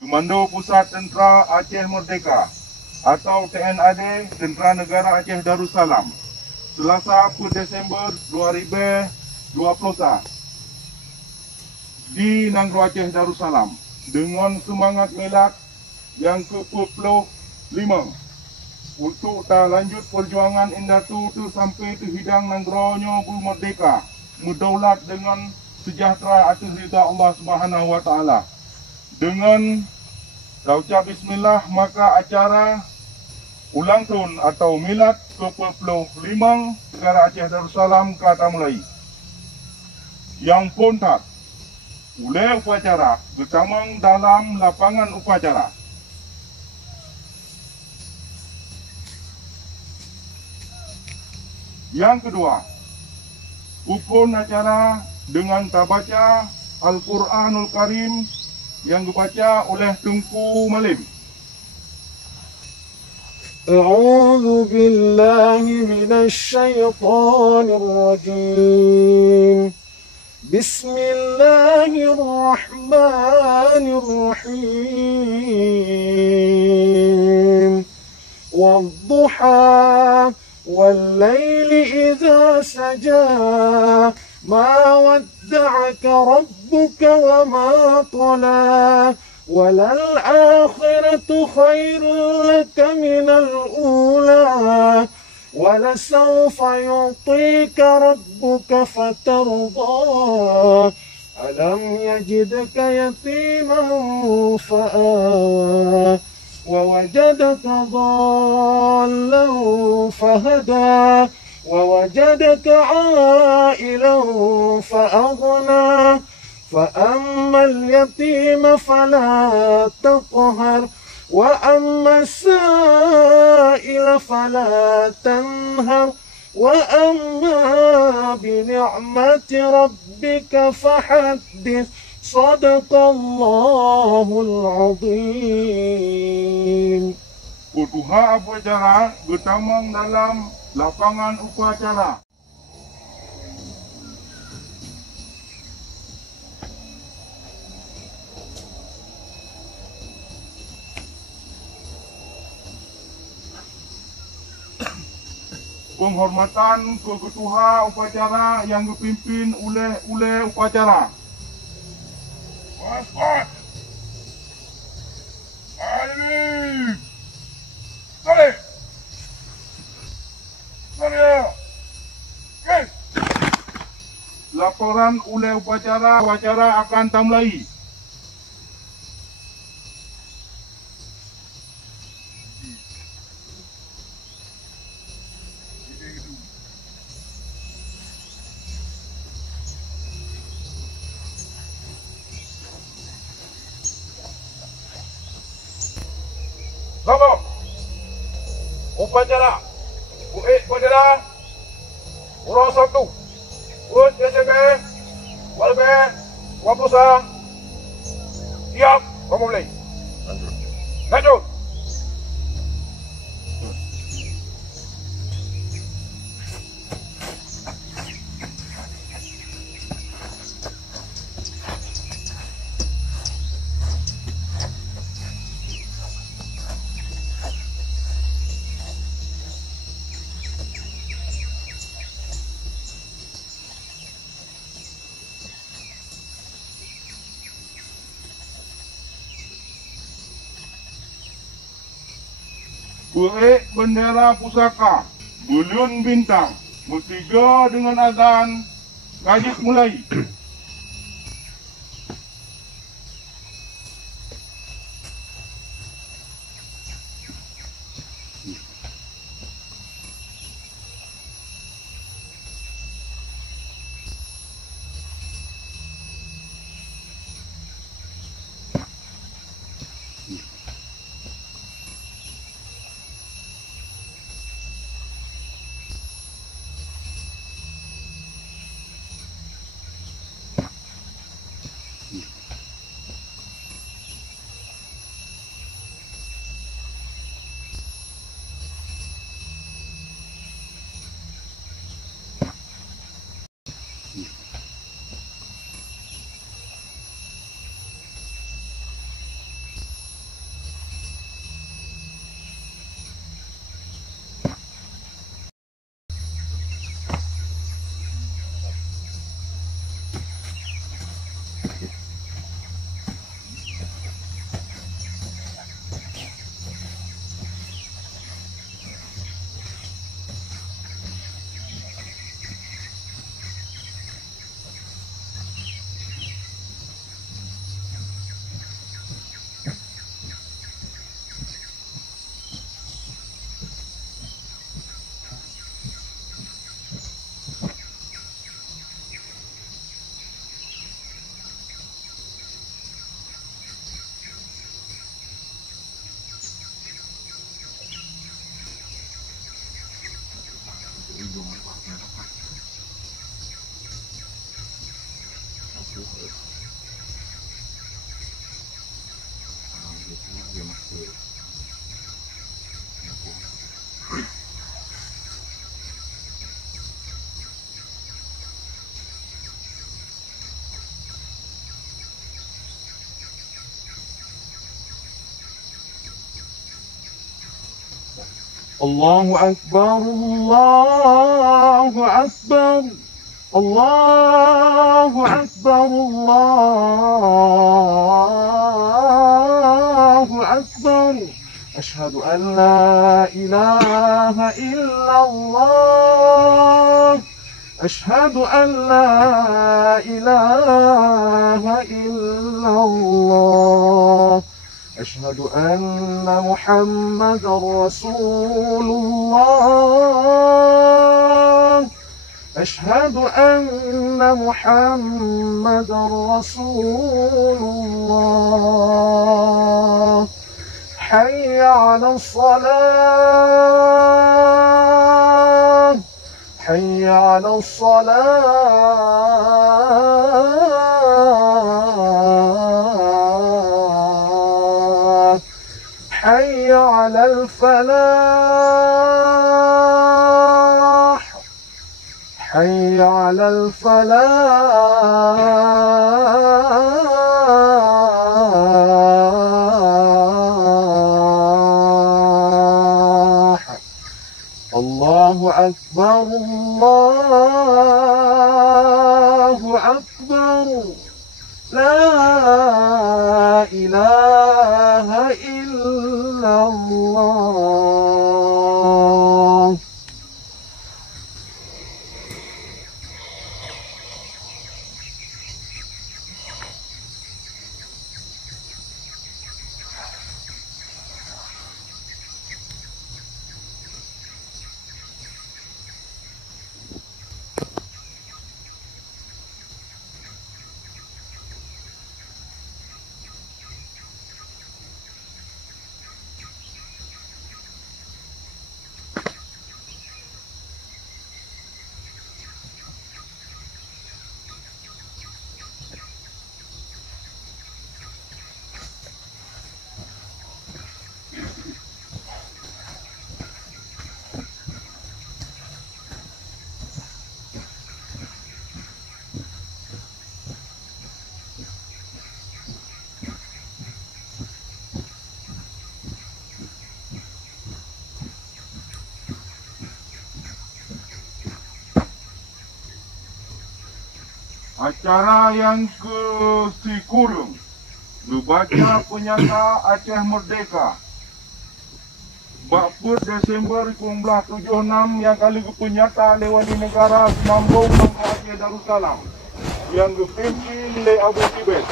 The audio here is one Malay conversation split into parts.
Komando Pusat Tentera Aceh Merdeka atau TNAD Tentera Negara Aceh Darussalam, Selasa 4 Desember 2020 di Nangro Aceh Darussalam dengan semangat milad yang ke-25 untuk lanjut perjuangan Indatu tu sampai ke hidang Nangronyo Bulu Merdeka merdaulat dengan sejahtera atas ridha Allah Subhanahu wa taala. Dengan ucap bismillah, maka acara ulang tahun atau milad ke-25 negara Aceh Darussalam kata mulai. Yang pontat oleh upacara bertamang dalam lapangan upacara. Yang kedua, ukun acara dengan tabaca Al-Quranul Karim yang dibaca oleh Tunku Malim. أعوذ بالله من الشيطان الرجيم بسم الله الرحمن الرحيم والضحى والليل إذا سجى ما ودعك ربك وما طلى وللآخرة خير لك من الأولى ولسوف يعطيك ربك فترضى ألم يجدك يتيما فآوى ووجدك ضالا فهدى ووجدك عائلا فأغنى فأما اليتيم فلا تقهر وأما السائل فلا تنهر وأما بنعمة ربك فحدث صدق الله العظيم. Kutuha upacara bertamang dalam lapangan upacara. Penghormatan ke ketua upacara yang dipimpin oleh upacara. Waspat. Alimi. Sore. Sore. Okay. Laporan oleh upacara akan tamlai. Sama. Upacara. Upacara. Urang satu. Ut SB. Walbe. Wapusa. Siap. Kamu mulai. Lanjut. Kuek bendera pusaka, bulun bintang, bertiga dengan azan, kajik mulai. الله أكبر الله أكبر الله أكبر الله أكبر أشهد أن لا إله إلا الله أشهد أن لا إله إلا الله أشهد أن محمدا رسول الله أشهد أن محمدا رسول الله حي على الصلاة حي على الصلاة حي على الفلاح حي على الفلاح الله أكبر الله أكبر لا إله إلا الله. Acara yang ke-10 membaca Penyata Aceh Merdeka 4 Desember 1976 yang kali Penyata Lewani Negara Semambung Bangsa Aceh Darussalam yang dipimpin oleh Abu Tibet.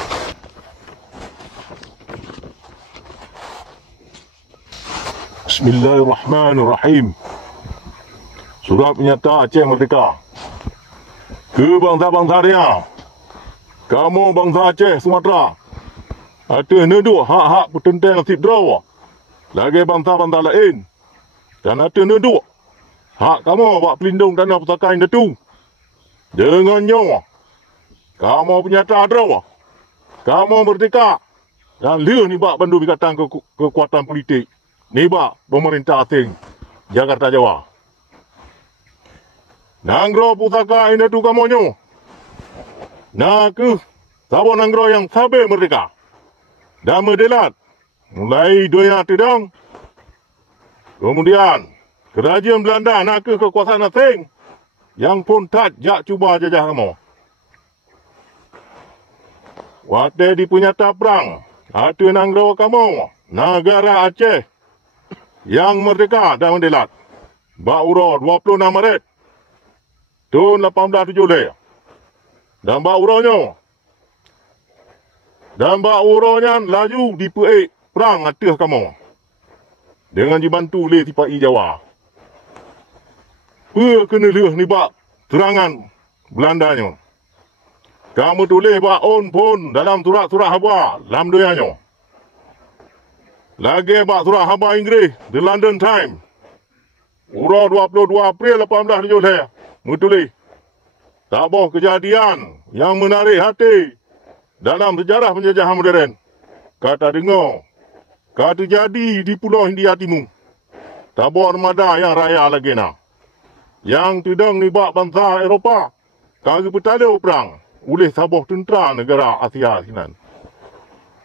Bismillahirrahmanirrahim. Surat Penyata Aceh Merdeka ke bangsa-bangsa dia. Kamu bangsa Aceh, Sumatera, ada neduk hak-hak pertentang nasib draw lagi bangsa-bangsa lain. Dan ada neduk hak kamu buat pelindung tanah pusaka itu. Dengannya, kamu penyata draw, kamu merdeka. Dan dia ni buat bandu bikatan kekuatan politik. Ni buat pemerintah asing Jakarta Jawa. Nanggro pusaka ini tu kamonyo. Nak sabon nanggro yang sabe merdeka. Dan merdelat. Mulai doya tidang. Kemudian kerajaan Belanda nak kekuasaan asing. Yang pun tak jak cuba jajah kamu. Waktu di Penyata perang. Ada nanggro kamu. Negara Aceh. Yang merdeka dan merdelat. Bauro 26 Maret. Tahun 1870. Dan bauronya laju di perang atas kamu. Dengan dibantu oleh Tipai Jawa. Kena leh ni bak serangan Belandanya. Kamu tulis bak on pun dalam surat-surat khabar dalam doyanyo. Lagi bak surat khabar Inggeris, The London Times. Urau 22 April 1870. Betul. Tabah kejadian yang menarik hati dalam sejarah penjajahan modern. Kata dengar, kata jadi di Pulau Hindia Timur. Tabah armada yang raya lagi nak. Yang tidang nibak bangsa Eropah. Kali bertalu perang oleh sabah tentera negara Asia Sinan.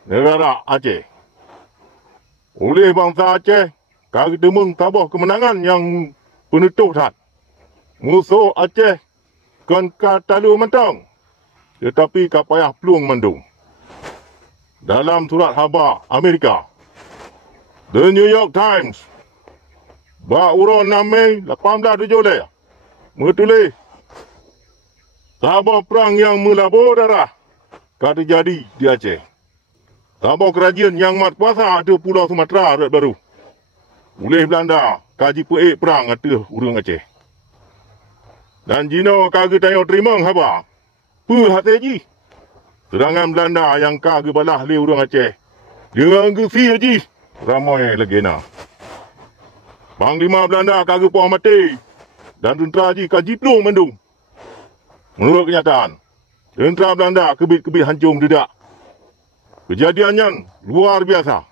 Negara Aceh. Oleh bangsa Aceh kami temung tabah kemenangan yang penutup tat. Musuh Aceh kan katalu mentang. Tetapi kapayah peluang mandung. Dalam surat khabar Amerika, The New York Times, Urun 6 Mei 1870, menulis, tabah perang yang melabur darah kata jadi di Aceh. Tabah kerajaan yang mat kuasa ada Pulau Sumatera Red Baru. Oleh Belanda, kaji peik perang ada urang Aceh. Dan Jino kagak tanya terima khabar. Hati haji. Serangan Belanda yang kagak balah le urang Aceh. Dia anggusi haji. Ramai legenda. Panglima Belanda kagak puas mati. Dan tentera haji kaji peluh mendung. Menurut kenyataan, tentera Belanda kebit-kebit hancur dedak. Kejadiannya luar biasa.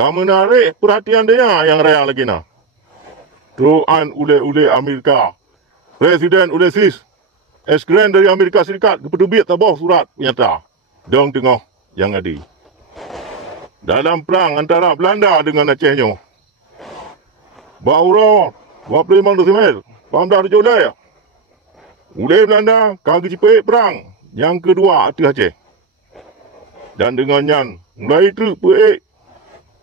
Kamu menarik perhatian dia yang raya legenda. Tuan oleh Amerika. Presiden Ulysses S. Grant dari Amerika Serikat kepedubiat tabah surat nyata dong tengah yang ada. Dalam perang antara Belanda dengan Acehnya. Baura 25 Desember 1870. Oleh Belanda kagak cipek perang yang kedua atas Aceh. Dan dengannya mulai itu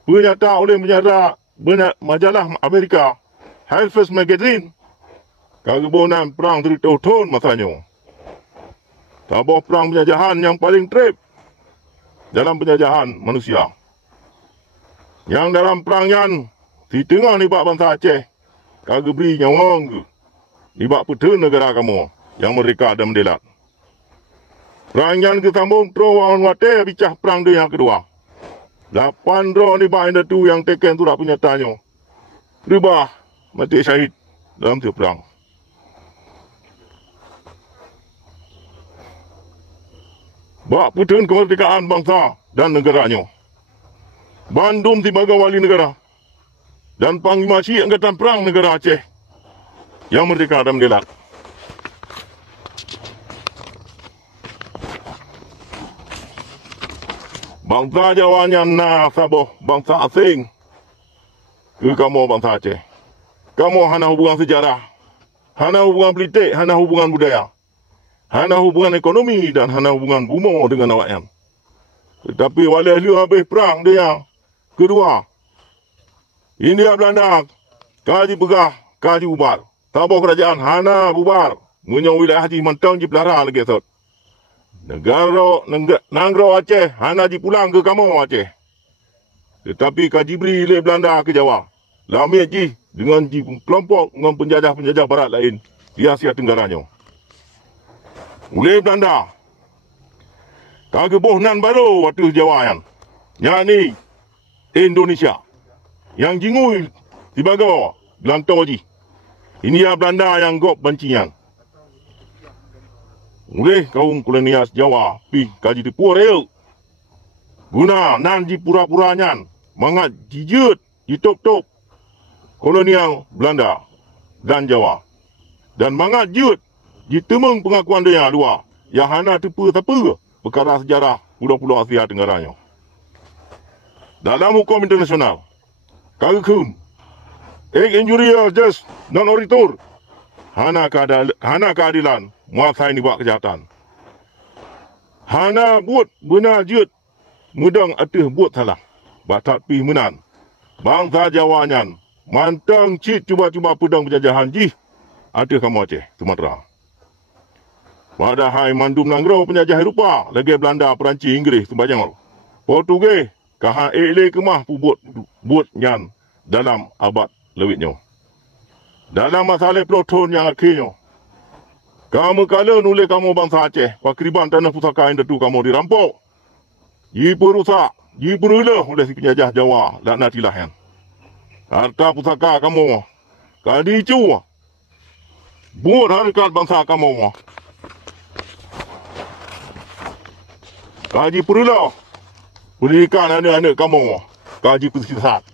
penyata oleh majalah Amerika Halifax Magazine kagebonan perang terituh-tuh masanya. Tabah perang penjajahan yang paling trip dalam penjajahan manusia. Yang dalam perangnya di tengah nibak bangsa Aceh kagak beri nyawang nibak peta negara kamu yang merdeka dan mendelat. Perang yang kesambung terowang wate bicah perang dia yang kedua. 8 draw nibak yang tu yang teken surat penyataannya. Ribah mati syahid dalam tiap perang. Bak putun kemerdekaan bangsa dan negaranya. Bandung sebagai wali negara. Dan Panglima Syekh Angkatan Perang Negara Aceh yang merdeka dan mendelat. Bangsa Jawa nyana Sabah bangsa asing. Ke kamu bangsa Aceh. Kamu hana hubungan sejarah. Hana hubungan politik, hana hubungan budaya. Hana hubungan ekonomi dan hana hubungan umum dengan awak yang. Tetapi walih lu habis perang dia. Kedua. India Belanda. Kaji pegah, kaji bubar. Tabah kerajaan hana bubar. Munya wilayah haji mentang je pelara lagi esot. Nanggro Aceh hana ji pulang ke kamu Aceh. Tetapi kaji beri le Belanda ke Jawa. Lami ji dengan ji kelompok dengan penjajah-penjajah barat lain di Asia Tenggaranya. Oleh Belanda. Kagak bohnan baru waktu Jawa yang. Yani Indonesia. Yang jingui dibaga Belantau ji. Ini Belanda yang gop bancian. Oleh kaum kolonial Jawa pi kaji dipur rel. Guna nan ji pura-pura nyan mangat jijut ditop-top kolonial Belanda dan Jawa. Dan mangat jut ditemung pengakuan dia dua yang hana tepa-tepa perkara sejarah pulau-pulau Asia Tenggaranya. Dalam hukum internasional kagum injuria just non-oritur hana keadilan muasai ni buat kejahatan. Hana buat benar jut mudang atih buat salah. Batak pi menan. Bangsa Jawa nyan mantang cit cuba-cuba pedang penjajahan jih atih kamu Aceh, Sumatera. Padahal mandum nanggro penjajah Eropah lagi Belanda, Perancis, Inggeris sembahyang. Portugis kaha ele kemah pu buat nyan dalam abad lewitnya. Dalam masalah proton yang akhirnya. Kamu kala nulis kamu bangsa Aceh, pakriban tanah pusaka yang datu kamu dirampok. Ji perusak, ji perulah oleh si penjajah Jawa, laknat ilahan. Harta pusaka kamu, kadi cu. Buat harkat bangsa kamu. Kaji perulah. Pendidikan anak-anak kamu, kaji pesisat.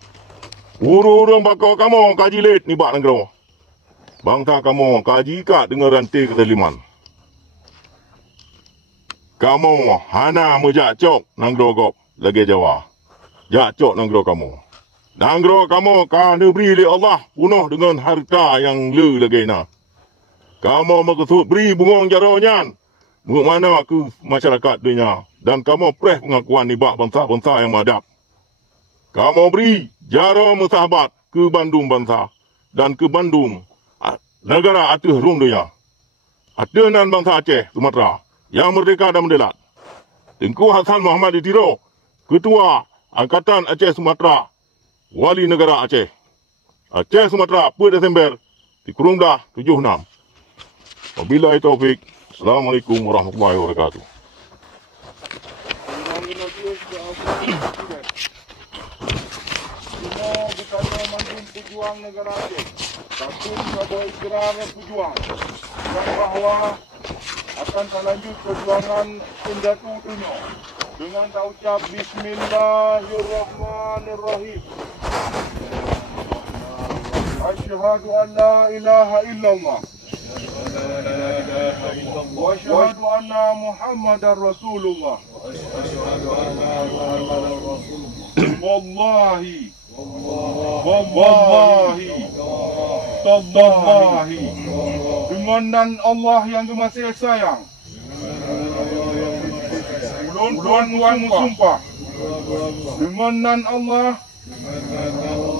Urung-urung bakal kamu, kaji late ni bak negara. Bangsa kamu kaji ikat dengan rantai kezaliman. Kamu hana mejak cok nanggro gop lagi Jawa. Jak cok nanggro kamu. Nanggro kamu kan diberi oleh Allah penuh dengan harta yang le lagi na. Kamu maksud beri bungong jaronyan. Mana ke masyarakat dunia. Dan kamu preh pengakuan ibak bangsa-bangsa yang madap. Kamu beri jaro musahabat ke Bandung bangsa. Dan ke Bandung negara atuh rung dunia. Atunan bangsa Aceh, Sumatera. Yang merdeka dan mendelat. Tengku Hasan Muhammad Ditiro. Ketua Angkatan Aceh Sumatera. Wali Negara Aceh. Aceh Sumatera 10 Desember. Dikurung dah 76. Wabillahi taufik. Assalamualaikum warahmatullahi wabarakatuh. Semua berkata mandum pejuang negara Aceh. Satu sebagai ikrar pejuang yang bahawa akan terlanjut perjuangan penjatuh dunia dengan ucap Bismillahirrahmanirrahim. Asyhadu an la ilaha illallah wa asyhadu anna Muhammadar Rasulullah. Wallahi tallahi dengan nan Allah yang masih sayang. Ulun sumpah dengan nan Allah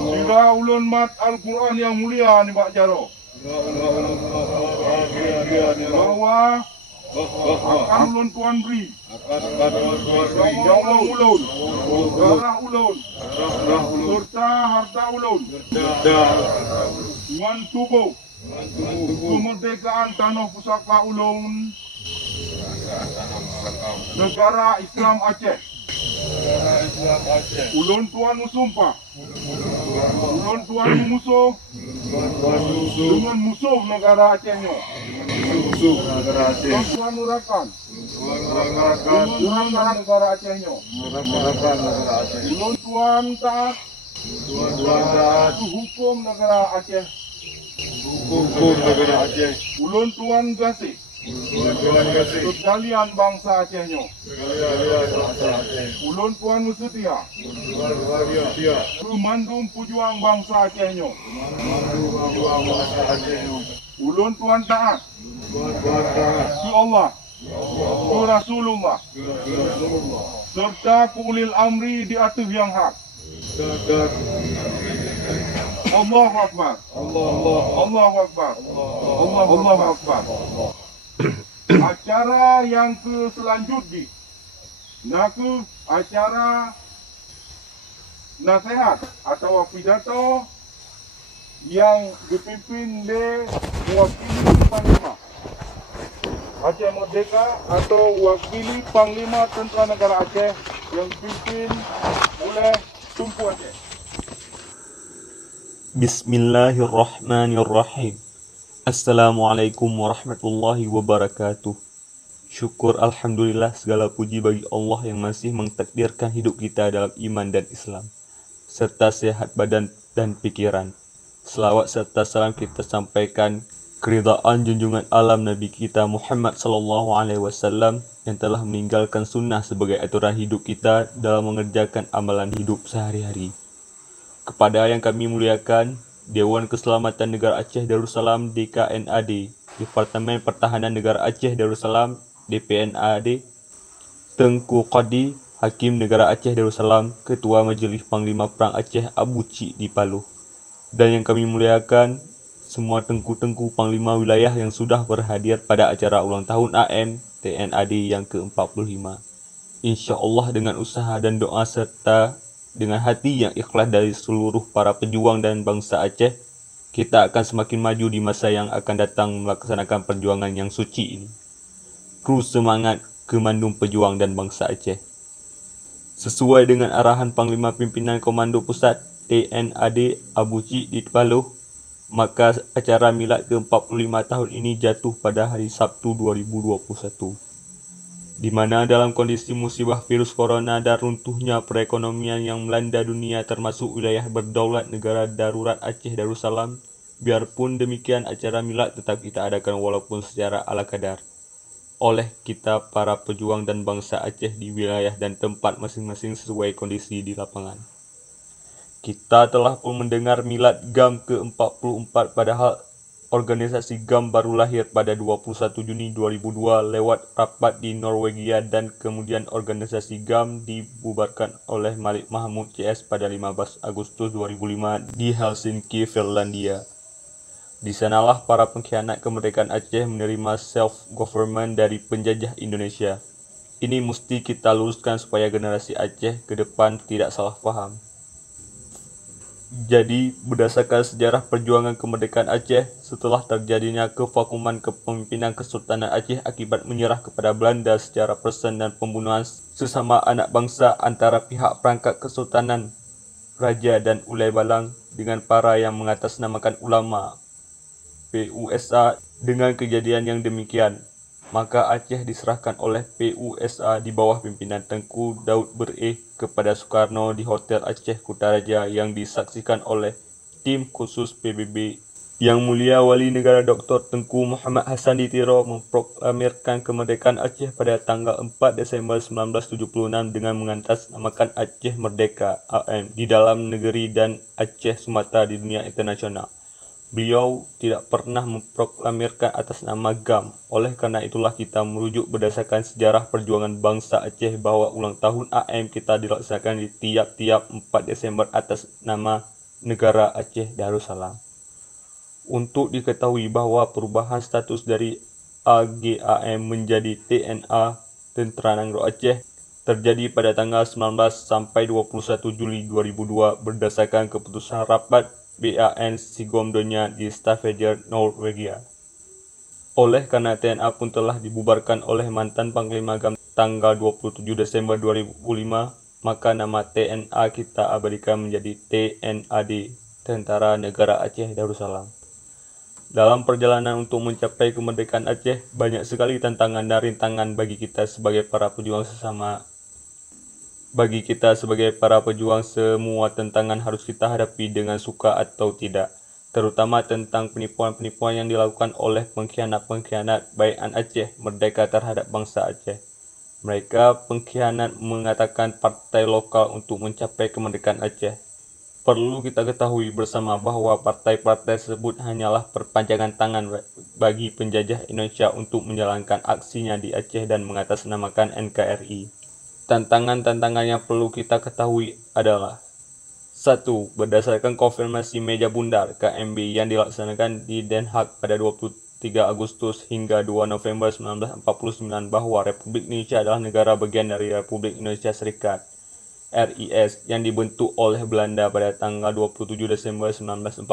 jika ulun mat Al-Quran yang mulia ni Pak Jaro bahwa akan ulun tuan beri nyawa ulun, darah ulun, serta harta ulun dengan tubuh kemerdekaan tanah pusaka ulun negara Islam Aceh. Ulun tuan sumpah ulun tuan musuh dengan musuh negara Acehnya. Tuan urakan dengan negara Acehnya. Ulun tuan taat hukum negara Aceh. Ulun tuan gasih sekalian bangsa Acehnya. Ulun tuan setia memandung pejuang bangsa Acehnya. Ulun tuan taat ke Allah, ke Rasulullah, serta ke ulil amri di atas yang hak. Allahu Akbar. Allahu Akbar. Allahu Akbar. Acara yang selanjutnya naku acara nasihat atau pidato yang dipimpin oleh wakili Panglima Aceh Merdeka atau wakili Panglima Tentera Negara Aceh yang dipimpin oleh Tunku Aceh. Bismillahirrahmanirrahim. Assalamualaikum warahmatullahi wabarakatuh. Syukur Alhamdulillah, segala puji bagi Allah yang masih mentakdirkan hidup kita dalam iman dan Islam, serta sehat badan dan pikiran. Selawat serta salam kita sampaikan keridaan junjungan alam Nabi kita Muhammad SAW yang telah meninggalkan sunnah sebagai aturan hidup kita dalam mengerjakan amalan hidup sehari-hari. Kepada yang kami muliakan, Dewan Keselamatan Negara Aceh Darussalam DKNAD, Departemen Pertahanan Negara Aceh Darussalam DPNAD, Tengku Qadi, Hakim Negara Aceh Darussalam, Ketua Majlis Panglima Perang Aceh Abu Cik di Paluh, dan yang kami muliakan semua tengku-tengku Panglima Wilayah yang sudah berhadir pada acara ulang tahun AM TNAD yang ke-45. InsyaAllah dengan usaha dan doa serta dengan hati yang ikhlas dari seluruh para pejuang dan bangsa Aceh, kita akan semakin maju di masa yang akan datang melaksanakan perjuangan yang suci ini. Kru semangat Kemandung Pejuang dan Bangsa Aceh. Sesuai dengan arahan Panglima Pimpinan Komando Pusat TNAD Abu Cik di Paluh, maka acara milad ke-45 tahun ini jatuh pada hari Sabtu 2021. Di mana dalam kondisi musibah virus corona dan runtuhnya perekonomian yang melanda dunia termasuk wilayah berdaulat negara darurat Aceh Darussalam, biarpun demikian acara milad tetap kita adakan walaupun secara ala kadar oleh kita para pejuang dan bangsa Aceh di wilayah dan tempat masing-masing sesuai kondisi di lapangan. Kita telah pun mendengar milad GAM ke-44, padahal organisasi GAM baru lahir pada 21 Juni 2002 lewat rapat di Norwegia, dan kemudian organisasi GAM dibubarkan oleh Malik Mahmud CS pada 15 Agustus 2005 di Helsinki, Finlandia. Di sanalah para pengkhianat kemerdekaan Aceh menerima self-government dari penjajah Indonesia. Ini mesti kita luruskan supaya generasi Aceh ke depan tidak salah faham. Jadi, berdasarkan sejarah perjuangan kemerdekaan Aceh, setelah terjadinya kevakuman kepemimpinan Kesultanan Aceh akibat menyerah kepada Belanda secara persen dan pembunuhan sesama anak bangsa antara pihak perangkat Kesultanan, Raja dan Ulai Balang dengan para yang mengatasnamakan ulama PUSA, dengan kejadian yang demikian, maka Aceh diserahkan oleh PUSA di bawah pimpinan Tengku Daud Bereh kepada Soekarno di Hotel Aceh Kutaraja yang disaksikan oleh tim khusus PBB. Yang Mulia Wali Negara Dr. Tengku Muhammad Hassan Ditiro memproklamirkan kemerdekaan Aceh pada tanggal 4 Desember 1976 dengan mengatasnamakan Aceh Merdeka AM di dalam negeri dan Aceh Sumatera di dunia internasional. Beliau tidak pernah memproklamirkan atas nama GAM. Oleh karena itulah kita merujuk berdasarkan sejarah perjuangan bangsa Aceh bahwa ulang tahun AM kita dilaksanakan di tiap-tiap 4 Desember atas nama Negara Aceh Darussalam. Untuk diketahui bahwa perubahan status dari AGAM menjadi TNA Tentera Nanggroe Aceh terjadi pada tanggal 19 sampai 21 Juli 2002 berdasarkan keputusan rapat BAN Sigomdonya di Stavanger, Norwegia. Oleh karena TNA pun telah dibubarkan oleh mantan Panglima GAM tanggal 27 Desember 2005, maka nama TNA kita abadikan menjadi TNAD, Tentara Negara Aceh Darussalam. Dalam perjalanan untuk mencapai kemerdekaan Aceh, banyak sekali tantangan dan rintangan bagi kita sebagai para pejuang sesama. Bagi kita sebagai para pejuang, semua tantangan harus kita hadapi dengan suka atau tidak, terutama tentang penipuan-penipuan yang dilakukan oleh pengkhianat-pengkhianat bayan Aceh Merdeka terhadap bangsa Aceh. Mereka pengkhianat mengatakan partai lokal untuk mencapai kemerdekaan Aceh. Perlu kita ketahui bersama bahwa partai-partai tersebut hanyalah perpanjangan tangan bagi penjajah Indonesia untuk menjalankan aksinya di Aceh dan mengatasnamakan NKRI. Tantangan-tantangan yang perlu kita ketahui adalah: 1. Berdasarkan konfirmasi meja bundar KMB yang dilaksanakan di Den Haag pada 23 Agustus hingga 2 November 1949 bahwa Republik Indonesia adalah negara bagian dari Republik Indonesia Serikat RIS yang dibentuk oleh Belanda pada tanggal 27 Desember 1949,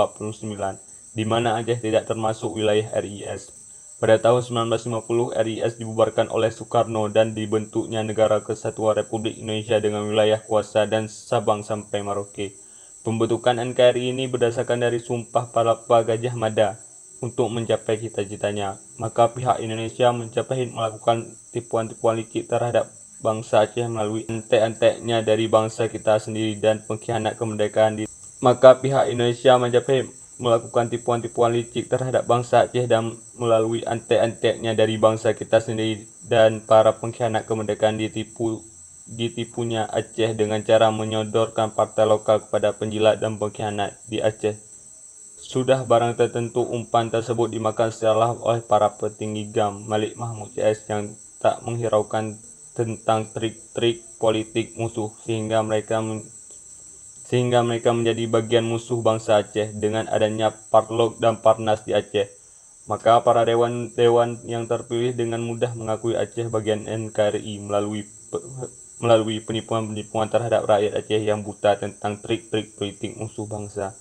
di mana Aceh tidak termasuk wilayah RIS. Pada tahun 1950, RIS dibubarkan oleh Soekarno dan dibentuknya Negara Kesatuan Republik Indonesia dengan wilayah kuasa dan Sabang sampai Merauke. Pembentukan NKRI ini berdasarkan dari Sumpah Palapa Gajah Mada untuk mencapai cita-citanya. Maka pihak Indonesia mencapai melakukan tipuan-tipuan licik terhadap bangsa Aceh melalui antek-anteknya dari bangsa kita sendiri dan pengkhianat kemerdekaan. Maka pihak Indonesia mencapai melakukan tipuan-tipuan licik terhadap bangsa Aceh dan melalui antek-anteknya dari bangsa kita sendiri dan para pengkhianat kemerdekaan ditipunya Aceh dengan cara menyodorkan partai lokal kepada penjilat dan pengkhianat di Aceh. Sudah barang tertentu umpan tersebut dimakan secara oleh para petinggi GAM Malik Mahmud CS yang tak menghiraukan tentang trik-trik politik musuh sehingga mereka menjadi bagian musuh bangsa Aceh dengan adanya Parlok dan Parnas di Aceh. Maka para dewan yang terpilih dengan mudah mengakui Aceh bagian NKRI melalui penipuan-penipuan terhadap rakyat Aceh yang buta tentang trik-trik politik musuh bangsa.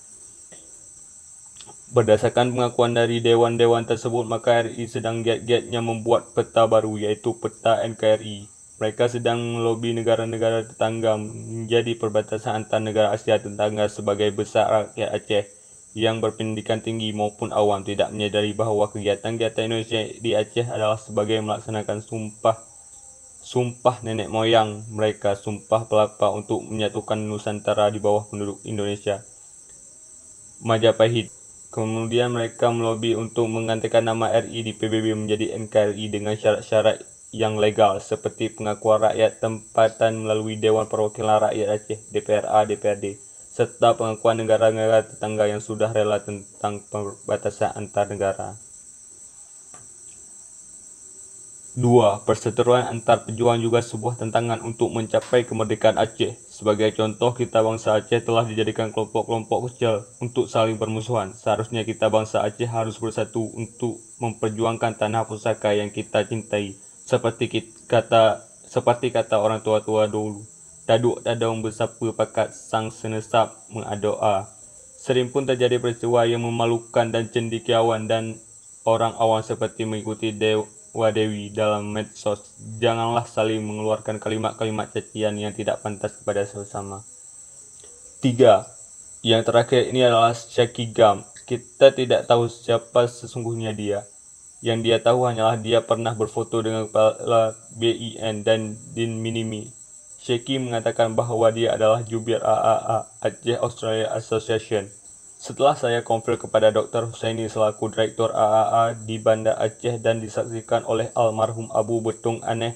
Berdasarkan pengakuan dari dewan-dewan tersebut, maka RI sedang giat-giatnya membuat peta baru, yaitu peta NKRI. Mereka sedang melobi negara-negara tetangga menjadi perbatasan antar negara Asia tetangga. Sebagai besar rakyat Aceh yang berpendidikan tinggi maupun awam tidak menyadari bahawa kegiatan-kegiatan Indonesia di Aceh adalah sebagai melaksanakan sumpah nenek moyang mereka, Sumpah Palapa untuk menyatukan Nusantara di bawah penduduk Indonesia, Majapahit. Kemudian mereka melobi untuk menggantikan nama RI di PBB menjadi NKRI dengan syarat-syarat yang legal seperti pengakuan rakyat tempatan melalui Dewan Perwakilan Rakyat Aceh DPRA DPRD serta pengakuan negara-negara tetangga yang sudah rela tentang perbatasan antar negara. 2. Perseteruan antar pejuang juga sebuah tantangan untuk mencapai kemerdekaan Aceh. Sebagai contoh, kita bangsa Aceh telah dijadikan kelompok-kelompok kecil untuk saling bermusuhan. Seharusnya kita bangsa Aceh harus bersatu untuk memperjuangkan tanah pusaka yang kita cintai. Seperti kata orang tua-tua dulu, daduk dadung bersapa pakat sang senesap mengadoa. Sering pun terjadi peristiwa yang memalukan dan cendekiawan dan orang awam seperti mengikuti Dewi dalam medsos. Janganlah saling mengeluarkan kalimat-kalimat cacian yang tidak pantas kepada sesama. 3. Yang terakhir ini adalah Syaki Gam. Kita tidak tahu siapa sesungguhnya dia. Yang dia tahu hanyalah dia pernah berfoto dengan kepala BIN dan Din Minimi. Syaki mengatakan bahawa dia adalah jubir AAA, Aceh Australia Association. Setelah saya konfirm kepada Dr. Husaini selaku Direktur AAA di Bandar Aceh dan disaksikan oleh almarhum Abu Betung Aneh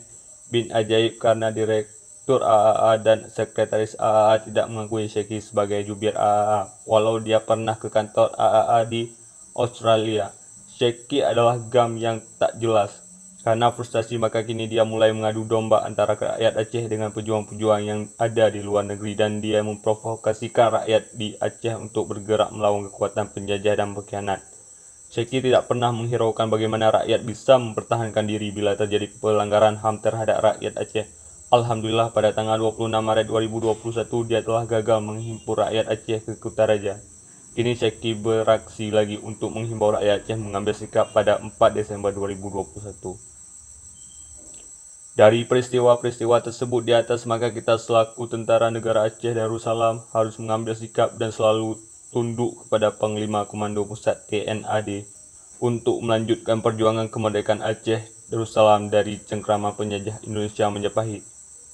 bin Ajaib karena Direktur AAA dan Sekretaris AAA tidak mengakui Syaki sebagai jubir AAA, walau dia pernah ke kantor AAA di Australia. Syaki adalah gam yang tak jelas. Karena frustasi maka kini dia mulai mengadu domba antara rakyat Aceh dengan pejuang-pejuang yang ada di luar negeri dan dia memprovokasikan rakyat di Aceh untuk bergerak melawan kekuatan penjajah dan pengkhianat. Syaki tidak pernah menghiraukan bagaimana rakyat bisa mempertahankan diri bila terjadi pelanggaran HAM terhadap rakyat Aceh. Alhamdulillah pada tanggal 26 Maret 2021 dia telah gagal menghimpun rakyat Aceh ke Kutaraja. Kini Syaki beraksi lagi untuk menghimbau rakyat Aceh mengambil sikap pada 4 Desember 2021. Dari peristiwa-peristiwa tersebut di atas, maka kita selaku tentara negara Aceh Darussalam harus mengambil sikap dan selalu tunduk kepada Panglima Komando Pusat TNAD untuk melanjutkan perjuangan kemerdekaan Aceh Darussalam dari cengkraman penjajah Indonesia Majapahit.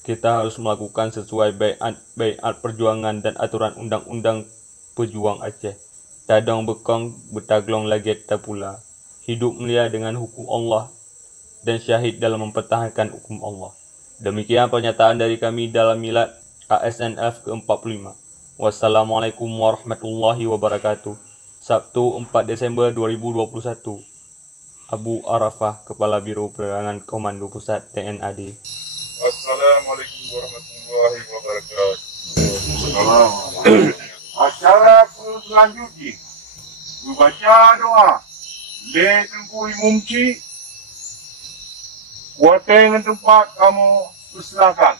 Kita harus melakukan sesuai baiat perjuangan dan aturan undang-undang pejuang Aceh. Tadang bekong betaglong lagi tak pula. Hidup mulia dengan hukum Allah dan syahid dalam mempertahankan hukum Allah. Demikian pernyataan dari kami dalam milad ASNF ke-45. Wassalamualaikum warahmatullahi wabarakatuh. Sabtu 4 Desember 2021. Abu Arafah, Kepala Biro Penerangan Komando Pusat TNAD. Assalamualaikum warahmatullahi wabarakatuh. Acara selanjutnya membaca doa. Le Tengku Mumci. Wateng tempat kamu persilakan.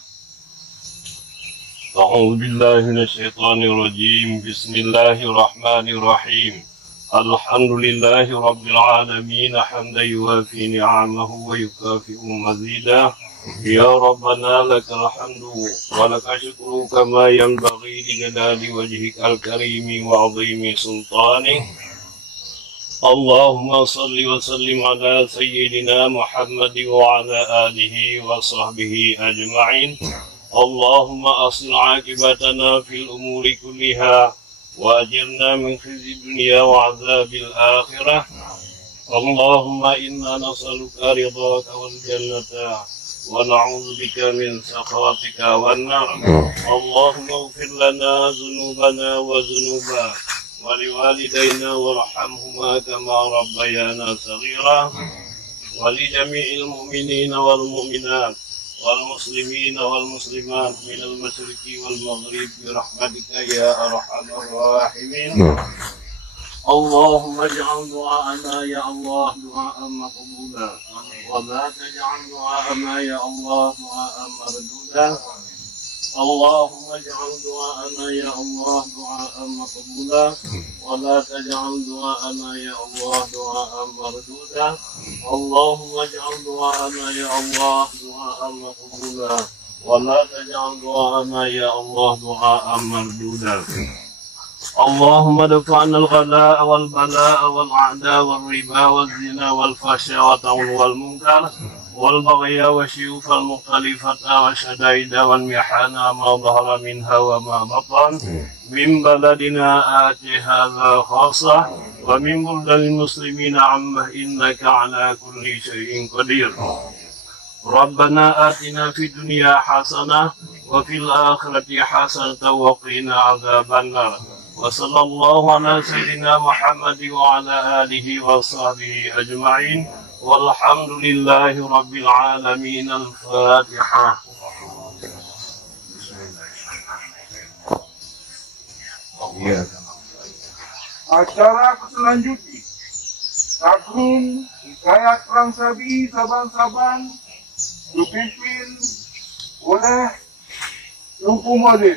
أعوذ بالله من الشيطان الرجيم بسم الله الرحمن الرحيم الحمد لله رب العالمين حمدا يوافي نعمه ويكافئ مزيدا يا ربنا لك الحمد ولك الشكر كما ينبغي لجلال وجهك الكريم وعظيم سلطانك اللهم صل وسلم على سيدنا محمد وعلى آله وصحبه أجمعين اللهم أصل عاقبتنا في الأمور كلها وأجرنا من خزي الدنيا وعذاب الآخرة اللهم إنا نسألك رضاك والجنة ونعوذ بك من سخطك والنار اللهم اغفر لنا ذنوبنا وذنوبا ولوالدينا وارحمهما كما ربيانا صغيرا ولجميع المؤمنين والمؤمنات والمسلمين والمسلمات من المشرق والمغرب برحمتك يا أرحم الراحمين اللهم اجعل دعاءنا يا الله دعاء مقبولا ولا تجعل دعاءنا يا الله دعاء مردودا اللهم اجعل دعاءنا يا الله دعاء مقبولا ولا تجعل دعاءنا يا الله دعاء مردودا اللهم اجعل دعاءنا يا الله دعاء مقبولا ولا تجعل دعاءنا يا الله دعاء مردودا اللهم ادفع عنا الغلاء والبلاء والأعداء والربا والزنا والفحشاء والمنكر والبغي والشيوخ المختلفة والشدائد والمحنة ما ظهر منها وما بطن من بلدنا آتي هذا خاصة ومن بلدان المسلمين عامة إنك على كل شيء قدير ربنا آتنا في الدنيا حسنة وفي الآخرة حسنة وقنا عذاب النار. وصلى الله على سيدنا محمد وعلى آله وصحبه أجمعين والحمد لله رب العالمين. الفاتحة. Acara selanjutnya Takrum Hikayat Perang Sabi Saban-Saban dipimpin oleh Luku Madin.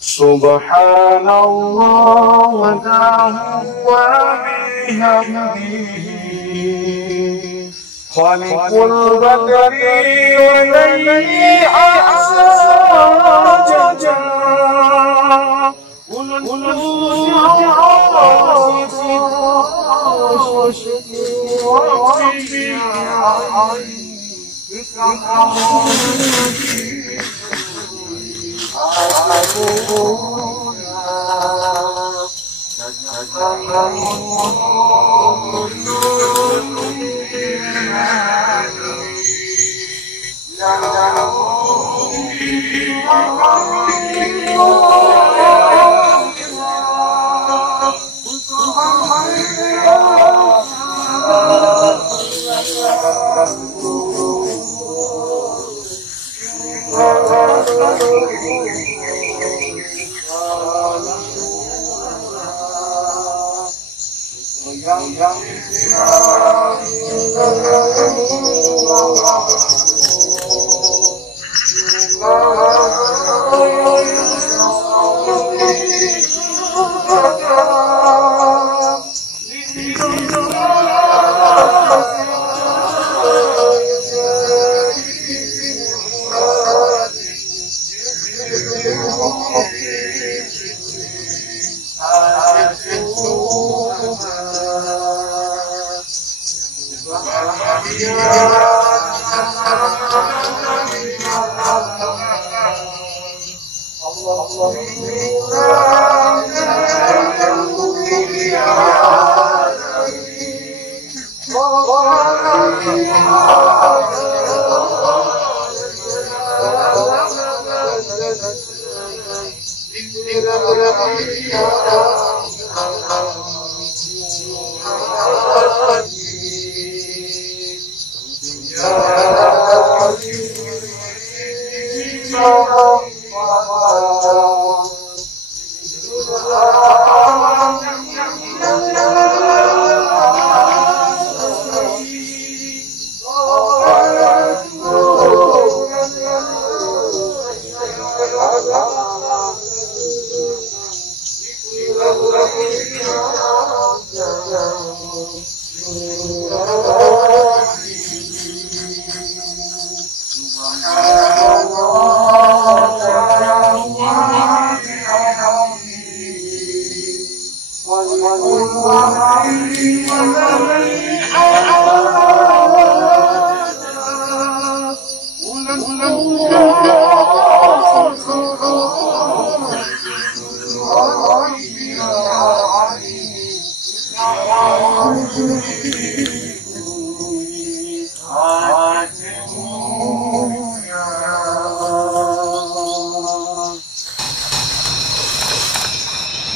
Subhanallah wa bihamdihi Khaliqul badri alaihi asaja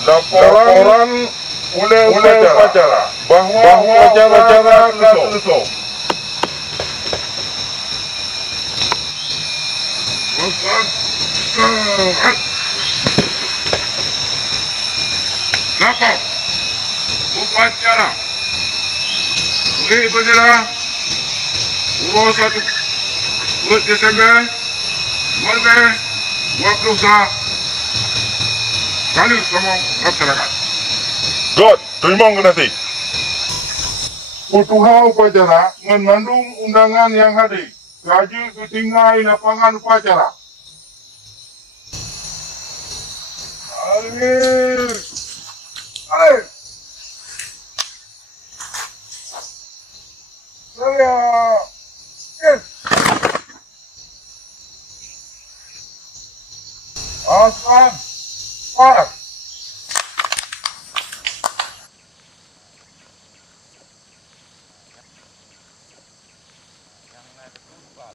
Laporan oleh upacara bahwa acara telah selesai. Lapor upacara oleh upacara urus 1 Desember 2021 kali kamu laksanakan. God, terima kasih. Ketua upacara mengandung undangan yang hadir. Gaji ketinggai lapangan upacara. Alir. Alir. Saya. Yes. Aslan. Paras.